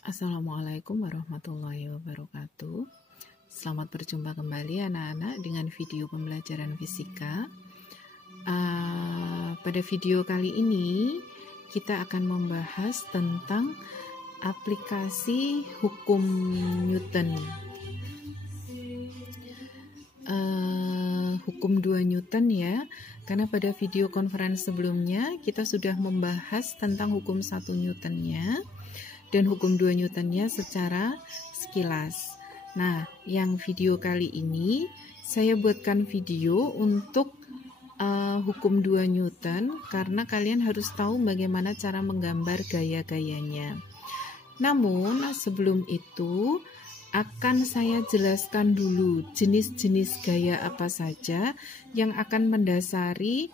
Assalamualaikum warahmatullahi wabarakatuh. Selamat berjumpa kembali anak-anak dengan video pembelajaran fisika. Pada video kali ini kita akan membahas tentang aplikasi hukum Newton. Hukum 2 Newton ya, karena pada video konferensi sebelumnya kita sudah membahas tentang hukum 1 Newtonnya dan hukum 2 Newtonnya secara sekilas. Nah, yang video kali ini saya buatkan video untuk hukum 2 Newton karena kalian harus tahu bagaimana cara menggambar gaya-gayanya. Namun, sebelum itu akan saya jelaskan dulu jenis-jenis gaya apa saja yang akan mendasari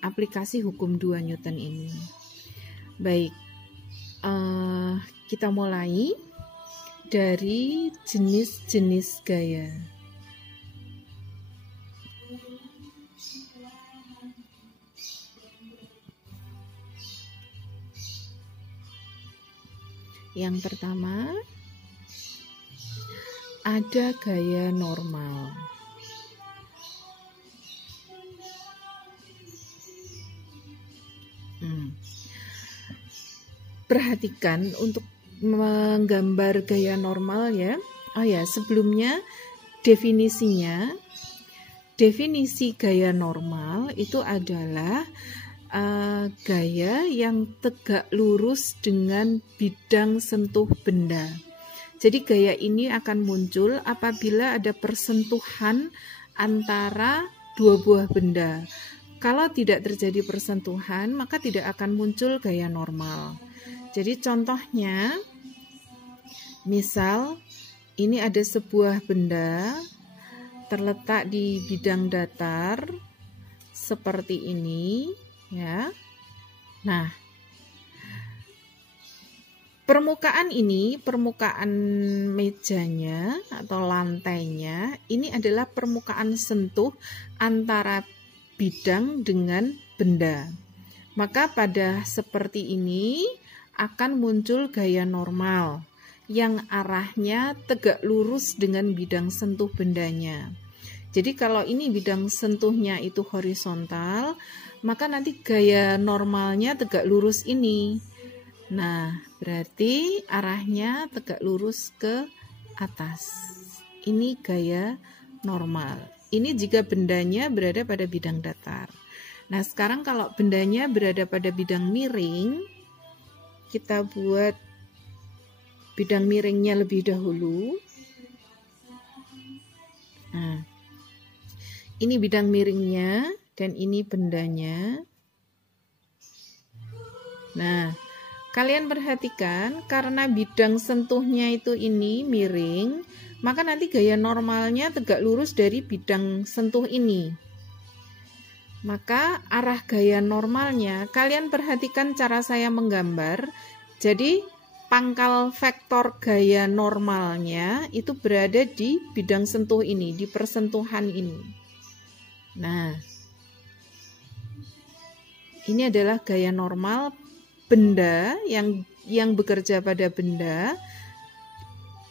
aplikasi hukum 2 Newton ini. Baik, kita mulai dari jenis-jenis gaya. Yang pertama, ada gaya normal. Perhatikan untuk menggambar gaya normal ya. Sebelumnya definisi gaya normal itu adalah gaya yang tegak lurus dengan bidang sentuh benda. Jadi gaya ini akan muncul apabila ada persentuhan antara dua buah benda. Kalau tidak terjadi persentuhan, maka tidak akan muncul gaya normal. Jadi contohnya, misal ini ada sebuah benda terletak di bidang datar seperti ini, ya. Nah, permukaan mejanya atau lantainya, ini adalah permukaan sentuh antara bidang dengan benda. Maka pada seperti ini akan muncul gaya normal yang arahnya tegak lurus dengan bidang sentuh bendanya. Jadi kalau ini bidang sentuhnya itu horizontal, maka nanti gaya normalnya tegak lurus ini. Nah, berarti arahnya tegak lurus ke atas. Ini gaya normal. Ini jika bendanya berada pada bidang datar. Nah, sekarang kalau bendanya berada pada bidang miring, kita buat bidang miringnya lebih dahulu. Nah, ini bidang miringnya dan ini bendanya. Nah, kalian perhatikan karena bidang sentuhnya itu ini miring, maka nanti gaya normalnya tegak lurus dari bidang sentuh ini. Maka arah gaya normalnya, kalian perhatikan cara saya menggambar. Jadi pangkal vektor gaya normalnya itu berada di bidang sentuh ini, di persentuhan ini. Nah, ini adalah gaya normal benda yang bekerja pada benda.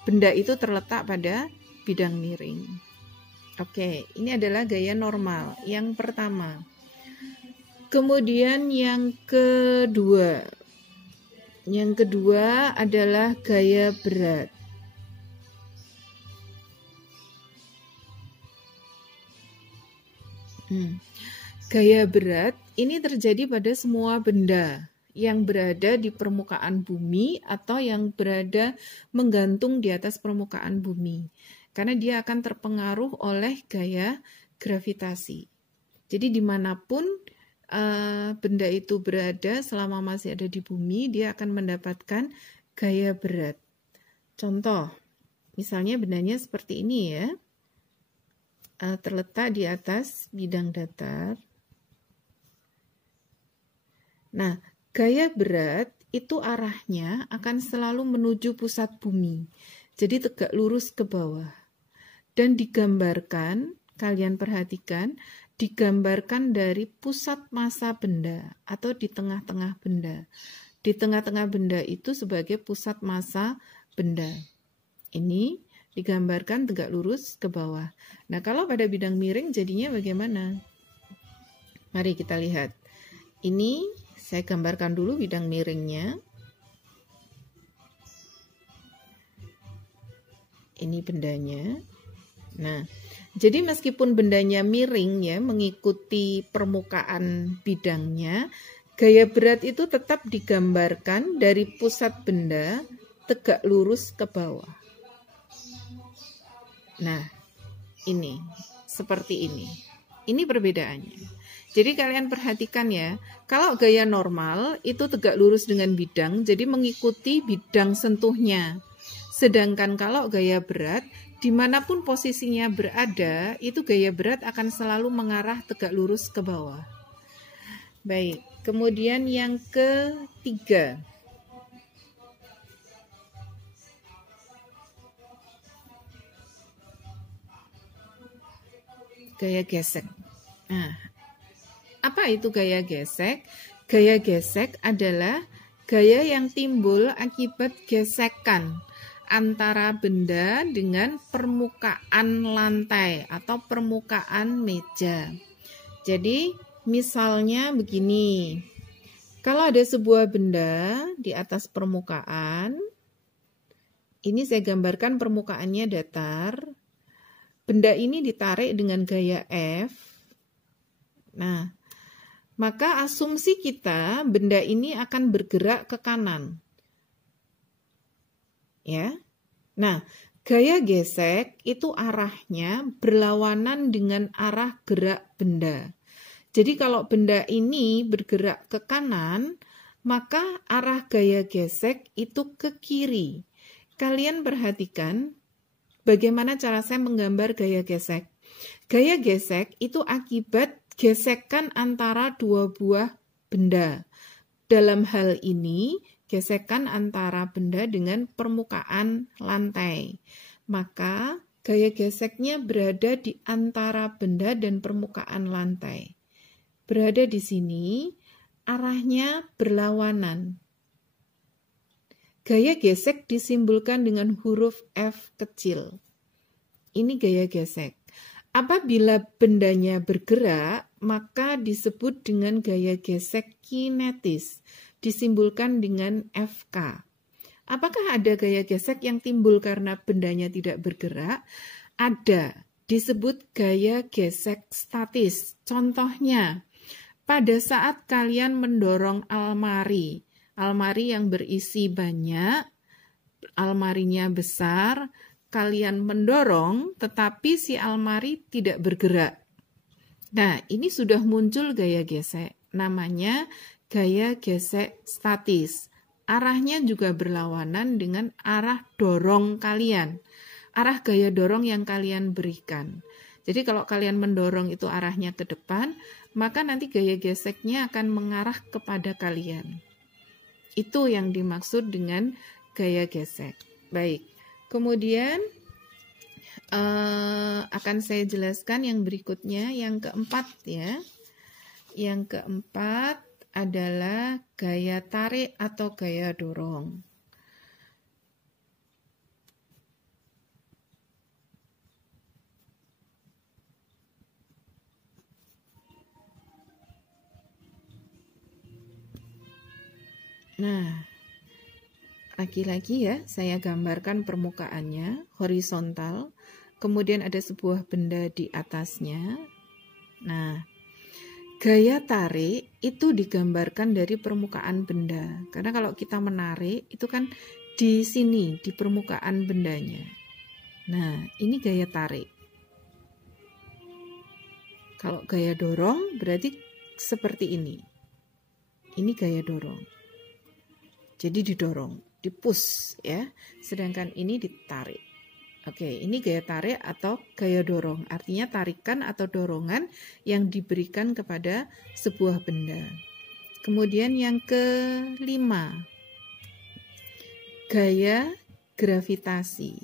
Benda itu terletak pada bidang miring. Oke, ini adalah gaya normal yang pertama. Kemudian yang kedua. Yang kedua adalah gaya berat. Gaya berat ini terjadi pada semua benda yang berada di permukaan bumi atau yang berada menggantung di atas permukaan bumi. Karena dia akan terpengaruh oleh gaya gravitasi. Jadi dimanapun benda itu berada selama masih ada di bumi, dia akan mendapatkan gaya berat. Contoh, misalnya bendanya seperti ini ya, terletak di atas bidang datar. Nah, gaya berat itu arahnya akan selalu menuju pusat bumi. Jadi tegak lurus ke bawah. Dan digambarkan, kalian perhatikan, digambarkan dari pusat massa benda atau di tengah-tengah benda. Di tengah-tengah benda itu sebagai pusat massa benda. Ini digambarkan tegak lurus ke bawah. Nah, kalau pada bidang miring jadinya bagaimana? Mari kita lihat. Ini saya gambarkan dulu bidang miringnya. Ini bendanya. Nah, jadi meskipun bendanya miring ya, mengikuti permukaan bidangnya, gaya berat itu tetap digambarkan dari pusat benda tegak lurus ke bawah. Nah, ini seperti ini. Ini perbedaannya. Jadi kalian perhatikan ya, kalau gaya normal itu tegak lurus dengan bidang, jadi mengikuti bidang sentuhnya. Sedangkan kalau gaya berat, dimanapun posisinya berada, itu gaya berat akan selalu mengarah tegak lurus ke bawah. Baik, kemudian yang ketiga. Gaya gesek. Nah, apa itu gaya gesek? Gaya gesek adalah gaya yang timbul akibat gesekan antara benda dengan permukaan lantai atau permukaan meja. Jadi, misalnya begini. Kalau ada sebuah benda di atas permukaan, ini saya gambarkan permukaannya datar. Benda ini ditarik dengan gaya F. Nah, maka asumsi kita benda ini akan bergerak ke kanan. Ya. Nah, gaya gesek itu arahnya berlawanan dengan arah gerak benda. Jadi kalau benda ini bergerak ke kanan, maka arah gaya gesek itu ke kiri. Kalian perhatikan bagaimana cara saya menggambar gaya gesek. Gaya gesek itu akibat gesekan antara dua buah benda. Dalam hal ini, gesekan antara benda dengan permukaan lantai. Maka, gaya geseknya berada di antara benda dan permukaan lantai. Berada di sini, arahnya berlawanan. Gaya gesek disimbolkan dengan huruf F kecil. Ini gaya gesek. Apabila bendanya bergerak, maka disebut dengan gaya gesek kinetis. Disimbolkan dengan FK. Apakah ada gaya gesek yang timbul karena bendanya tidak bergerak? Ada. Disebut gaya gesek statis. Contohnya, pada saat kalian mendorong almari yang berisi banyak, almarinya besar, kalian mendorong, tetapi si almari tidak bergerak. Nah, ini sudah muncul gaya gesek. Namanya gaya gesek statis. Arahnya juga berlawanan dengan arah dorong kalian. Arah gaya dorong yang kalian berikan. Jadi kalau kalian mendorong itu arahnya ke depan, maka nanti gaya geseknya akan mengarah kepada kalian. Itu yang dimaksud dengan gaya gesek. Baik, kemudian akan saya jelaskan yang berikutnya, yang keempat ya. Yang keempat adalah gaya tarik atau gaya dorong. Nah, lagi-lagi ya, saya gambarkan permukaannya horizontal, kemudian ada sebuah benda di atasnya. Nah, gaya tarik itu digambarkan dari permukaan benda. Karena kalau kita menarik, itu kan di sini, di permukaan bendanya. Nah, ini gaya tarik. Kalau gaya dorong, berarti seperti ini. Ini gaya dorong. Jadi didorong, dipush ya. Sedangkan ini ditarik. Oke, ini gaya tarik atau gaya dorong. Artinya tarikan atau dorongan yang diberikan kepada sebuah benda. Kemudian yang kelima, gaya gravitasi.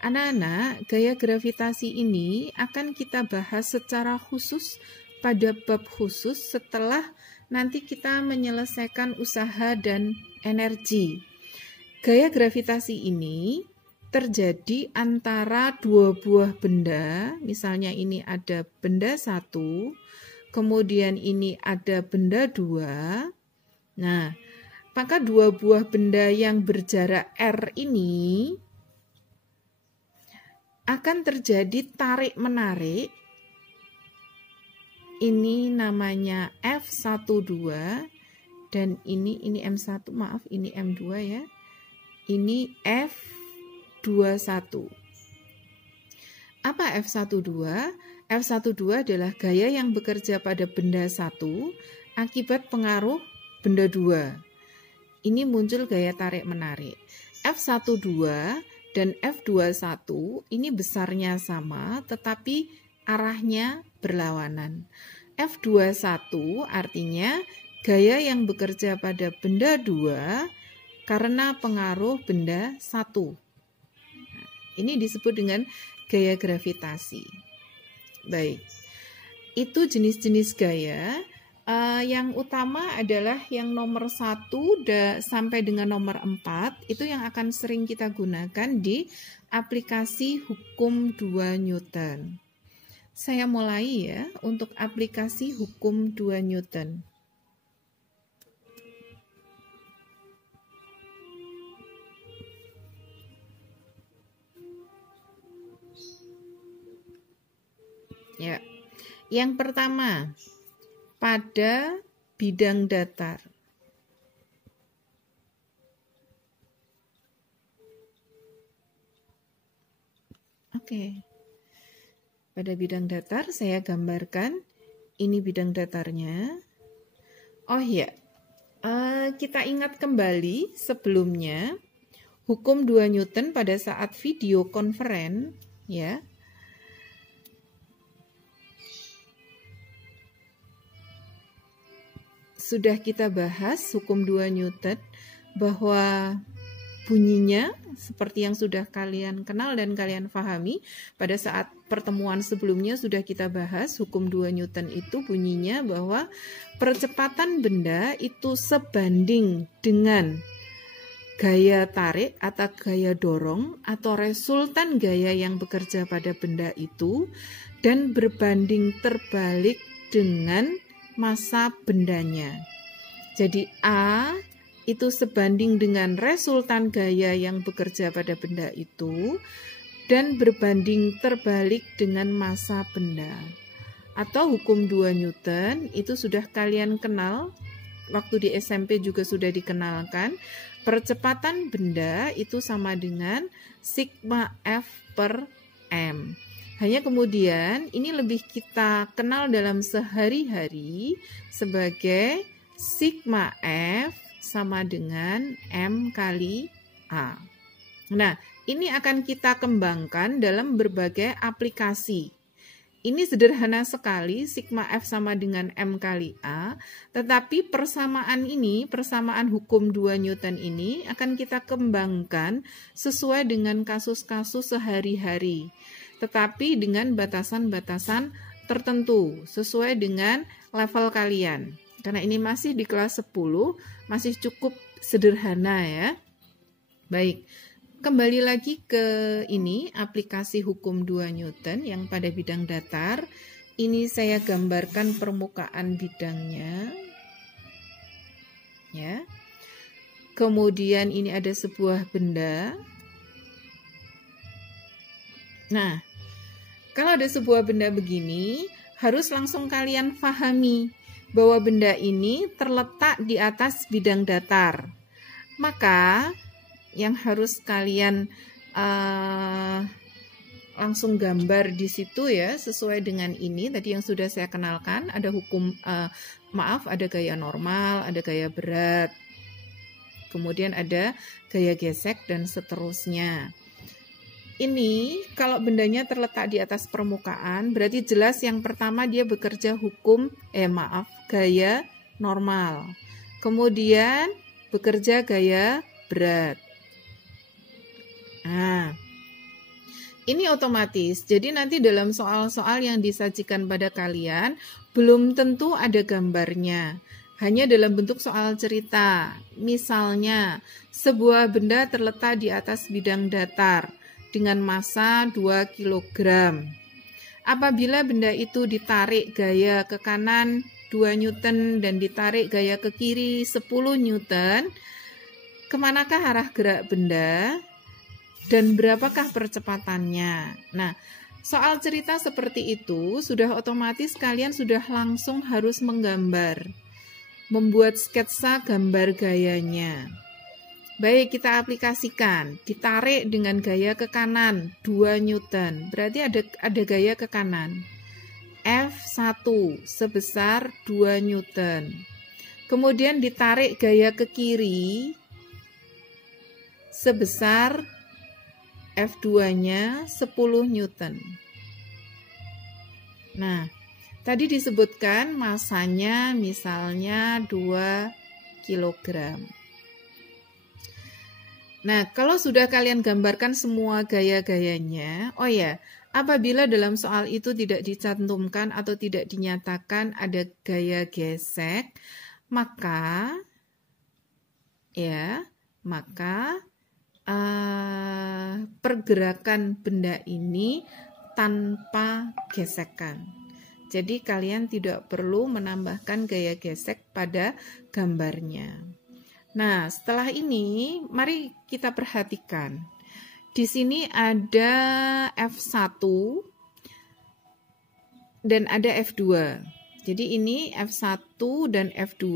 Anak-anak, gaya gravitasi ini akan kita bahas secara khusus pada bab khusus setelah nanti kita menyelesaikan usaha dan energi. Gaya gravitasi ini terjadi antara dua buah benda, misalnya ini ada benda satu, kemudian ini ada benda dua. Nah, maka dua buah benda yang berjarak R ini akan terjadi tarik-menarik. Ini namanya F12 dan ini M1, maaf ini M2 ya. Ini F21. Apa F12? F12 adalah gaya yang bekerja pada benda satu akibat pengaruh benda dua. Ini muncul gaya tarik-menarik. F12 dan F21 ini besarnya sama tetapi arahnya berlawanan. F21 artinya gaya yang bekerja pada benda dua karena pengaruh benda satu. Nah, ini disebut dengan gaya gravitasi. Baik, itu jenis-jenis gaya. Yang utama adalah yang nomor 1 sampai dengan nomor 4, itu yang akan sering kita gunakan di aplikasi hukum 2 Newton. Saya mulai ya untuk aplikasi hukum 2 Newton. Ya. Yang pertama, pada bidang datar. Oke. Pada bidang datar saya gambarkan ini bidang datarnya. Oh ya, kita ingat kembali sebelumnya hukum 2 Newton pada saat video conference ya. Sudah kita bahas hukum 2 Newton bahwa bunyinya seperti yang sudah kalian kenal dan kalian pahami. Pada saat pertemuan sebelumnya sudah kita bahas hukum 2 Newton itu bunyinya bahwa percepatan benda itu sebanding dengan gaya tarik atau gaya dorong atau resultan gaya yang bekerja pada benda itu dan berbanding terbalik dengan massa bendanya. Jadi A itu sebanding dengan resultan gaya yang bekerja pada benda itu dan berbanding terbalik dengan massa benda. Atau hukum 2 Newton itu sudah kalian kenal, waktu di SMP juga sudah dikenalkan. Percepatan benda itu sama dengan sigma F per M. Hanya kemudian ini lebih kita kenal dalam sehari-hari sebagai sigma F sama dengan M kali A. Nah, ini akan kita kembangkan dalam berbagai aplikasi. Ini sederhana sekali, sigma F sama dengan M kali A, tetapi persamaan ini, persamaan hukum 2 Newton ini akan kita kembangkan sesuai dengan kasus-kasus sehari-hari. Tetapi dengan batasan-batasan tertentu sesuai dengan level kalian. Karena ini masih di kelas 10, masih cukup sederhana ya. Baik, kembali lagi ke ini aplikasi hukum 2 Newton yang pada bidang datar. Ini saya gambarkan permukaan bidangnya. Ya. Kemudian ini ada sebuah benda. Nah, kalau ada sebuah benda begini, harus langsung kalian pahami bahwa benda ini terletak di atas bidang datar. Maka, yang harus kalian langsung gambar di situ ya, sesuai dengan ini, tadi yang sudah saya kenalkan, ada hukum, ada gaya normal, ada gaya berat, kemudian ada gaya gesek, dan seterusnya. Ini kalau bendanya terletak di atas permukaan, berarti jelas yang pertama dia bekerja hukum, gaya normal. Kemudian bekerja gaya berat. Nah, ini otomatis. Jadi nanti dalam soal-soal yang disajikan pada kalian, belum tentu ada gambarnya. hanya dalam bentuk soal cerita. Misalnya, sebuah benda terletak di atas bidang datar dengan massa 2 kg. Apabila benda itu ditarik gaya ke kanan 2 Newton dan ditarik gaya ke kiri 10 Newton, kemanakah arah gerak benda dan berapakah percepatannya? Nah, soal cerita seperti itu sudah otomatis kalian sudah langsung harus menggambar, membuat sketsa gambar gayanya. Baik, kita aplikasikan. Ditarik dengan gaya ke kanan 2 Newton. Berarti ada gaya ke kanan. F1 sebesar 2 Newton. Kemudian ditarik gaya ke kiri sebesar F2-nya 10 Newton. Nah, tadi disebutkan masanya misalnya 2 kg. Nah, kalau sudah kalian gambarkan semua gaya-gayanya, oh ya, apabila dalam soal itu tidak dicantumkan atau tidak dinyatakan ada gaya gesek, maka pergerakan benda ini tanpa gesekan. Jadi kalian tidak perlu menambahkan gaya gesek pada gambarnya. Nah, setelah ini mari kita perhatikan. Di sini ada F1 dan ada F2. Jadi ini F1 dan F2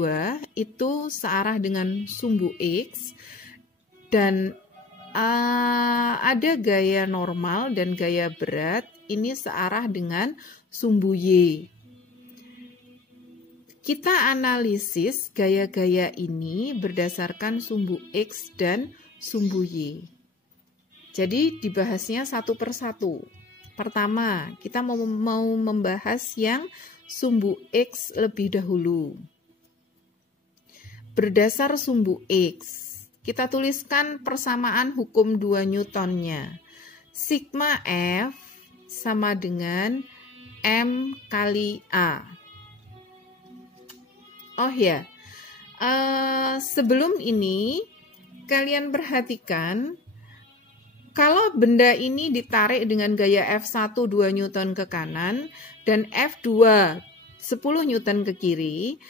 itu searah dengan sumbu X dan ada gaya normal dan gaya berat, ini searah dengan sumbu Y. Kita analisis gaya-gaya ini berdasarkan sumbu X dan sumbu Y. Jadi dibahasnya satu persatu. Pertama, kita mau membahas yang sumbu X lebih dahulu. Berdasar sumbu X, kita tuliskan persamaan hukum 2 Newtonnya. Sigma F sama dengan M kali A. Oh ya, sebelum ini kalian perhatikan kalau benda ini ditarik dengan gaya F1 2 Newton ke kanan dan F2 10 Newton ke kiri,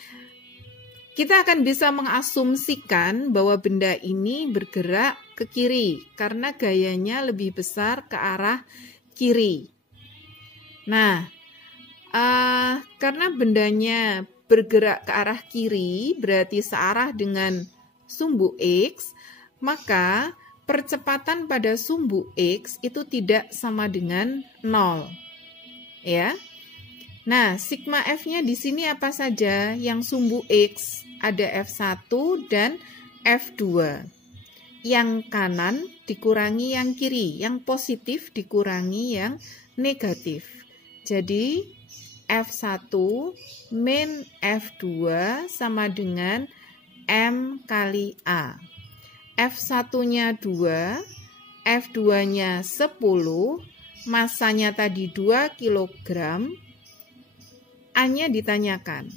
kita akan bisa mengasumsikan bahwa benda ini bergerak ke kiri karena gayanya lebih besar ke arah kiri. Nah, karena bendanya bergerak ke arah kiri, berarti searah dengan sumbu X, maka percepatan pada sumbu X itu tidak sama dengan 0. Ya. Nah, sigma F-nya di sini apa saja? Yang sumbu X ada F1 dan F2. Yang kanan dikurangi yang kiri, yang positif dikurangi yang negatif. Jadi F1 min F2 sama dengan M kali A. F1-nya 2, F2-nya 10, masanya tadi 2 kg, A-nya ditanyakan.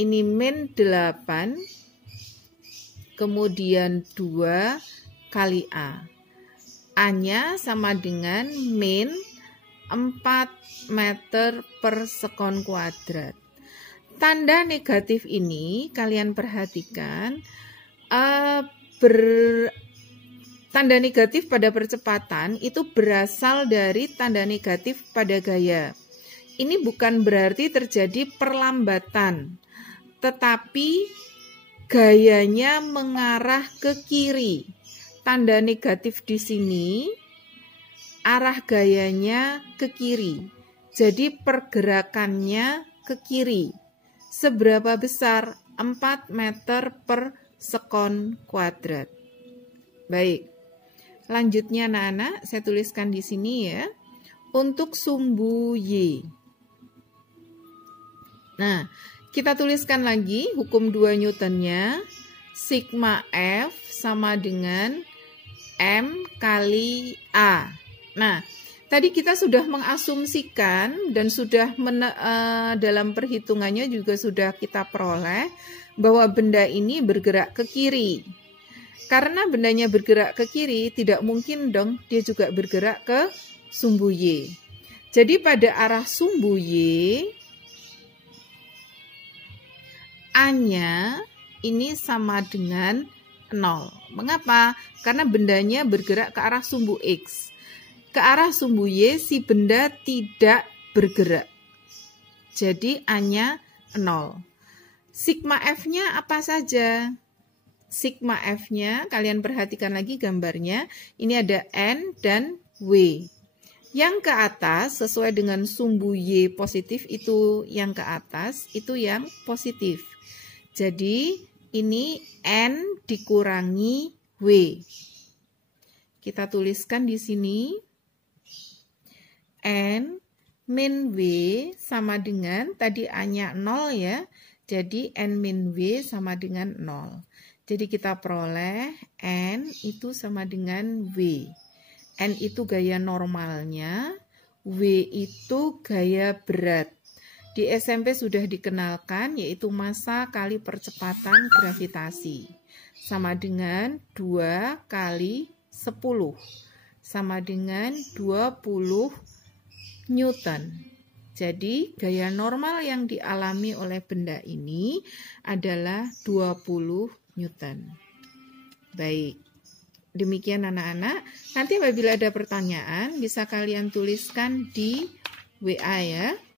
Ini min 8, kemudian 2 kali A. A-nya sama dengan min 4 meter per sekon kuadrat. Tanda negatif ini kalian perhatikan, tanda negatif pada percepatan itu berasal dari tanda negatif pada gaya. Ini bukan berarti terjadi perlambatan, tetapi gayanya mengarah ke kiri. Tanda negatif di sini arah gayanya ke kiri. Jadi pergerakannya ke kiri. Seberapa besar? 4 meter per sekon kuadrat. Baik. Lanjutnya anak-anak, saya tuliskan di sini ya. Untuk sumbu Y. Nah, kita tuliskan lagi hukum 2 Newtonnya. Sigma F sama dengan M kali A. Nah, Tadi kita sudah mengasumsikan dan sudah dalam perhitungannya juga sudah kita peroleh bahwa benda ini bergerak ke kiri. Karena bendanya bergerak ke kiri, tidak mungkin dong dia juga bergerak ke sumbu Y. Jadi pada arah sumbu Y, A-nya ini sama dengan 0. Mengapa? Karena bendanya bergerak ke arah sumbu X. Ke arah sumbu Y, si benda tidak bergerak. Jadi A-nya 0. Sigma F-nya apa saja? Sigma F-nya, kalian perhatikan lagi gambarnya. Ini ada N dan W. Yang ke atas, sesuai dengan sumbu Y positif, itu yang ke atas, itu yang positif. Jadi, ini N dikurangi W. Kita tuliskan di sini. N min W sama dengan, tadi A-nya 0 ya, jadi N min W sama dengan 0. Jadi kita peroleh N itu sama dengan W. N itu gaya normalnya, W itu gaya berat. Di SMP sudah dikenalkan yaitu massa kali percepatan gravitasi. Sama dengan 2 kali 10. Sama dengan 20 Newton. Jadi gaya normal yang dialami oleh benda ini adalah 20 Newton. Baik, demikian anak-anak. Nanti apabila ada pertanyaan bisa kalian tuliskan di WA ya.